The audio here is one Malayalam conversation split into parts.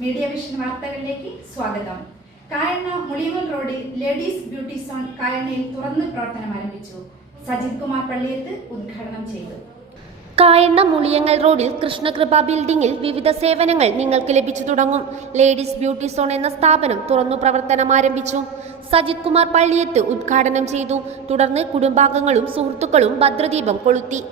മീഡിയ വിഷൻ വാർത്തകളിലേക്ക് സ്വാഗതം. കായണ്ണ മുളിയമൽ റോഡിൽ ലേഡീസ് ബ്യൂട്ടി സോൺ കായണ്ണയിൽ തുറന്ന് പ്രവർത്തനം ആരംഭിച്ചു. സജിത് കുമാർ പള്ളിയത്ത് ഉദ്ഘാടനം ചെയ്തു. കായണ്ണ മുളിയങ്ങൽ റോഡിൽ കൃഷ്ണകൃപ ബിൽഡിംഗിൽ വിവിധ സേവനങ്ങൾ നിങ്ങൾക്ക് ലഭിച്ചു തുടങ്ങും. ലേഡീസ് ബ്യൂട്ടി സോൺ എന്ന സ്ഥാപനം തുറന്നു പ്രവർത്തനം ആരംഭിച്ചു. സജിത് കുമാർ പള്ളിയത്ത് ഉദ്ഘാടനം ചെയ്തു. തുടർന്ന് കുടുംബാംഗങ്ങളും സുഹൃത്തുക്കളും ഭദ്രദീപം കൊളുത്തി.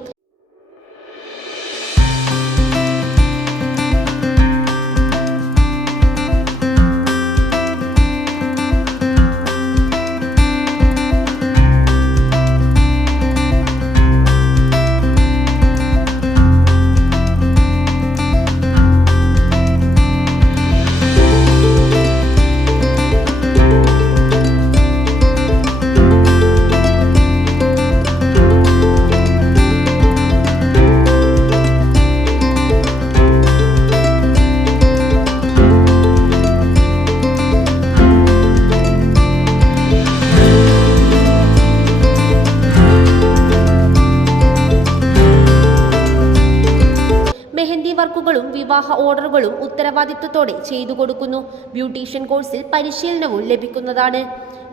മെഹന്തി വർക്കുകളും വിവാഹ ഓർഡറുകളും ഉത്തരവാദിത്വത്തോടെ ചെയ്തു കൊടുക്കുന്നു. ബ്യൂട്ടീഷ്യൻ കോഴ്സിൽ പരിശീലനവും ലഭിക്കുന്നതാണ്.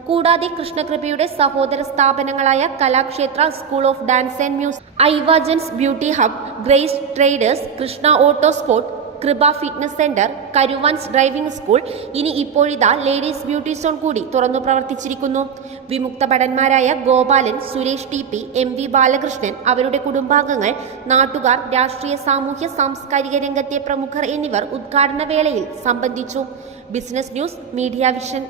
കൂടാതെ കൃഷ്ണകൃപയുടെ സഹോദര സ്ഥാപനങ്ങളായ Kalakshetra school of dance and music, ഐവാജൻസ് beauty hub, grace traders, Krishna auto sport, Krupa fitness centre, കരുവാൻസ് ഡ്രൈവിംഗ് സ്കൂൾ, ഇനി ഇപ്പോഴിതാ ലേഡീസ് ബ്യൂട്ടി സോൺ കൂടി തുറന്നു പ്രവർത്തിച്ചിരിക്കുന്നു. വിമുക്ത ഭടന്മാരായ ഗോപാലൻ, സുരേഷ് ടി.പി, MV ബാലകൃഷ്ണൻ, അവരുടെ കുടുംബാംഗങ്ങൾ, നാട്ടുകാർ, രാഷ്ട്രീയ സാമൂഹ്യ സാംസ്കാരിക രംഗത്തെ പ്രമുഖർ എന്നിവർ ഉദ്ഘാടന വേളയിൽ സംബന്ധിച്ചു. Business news, media vision.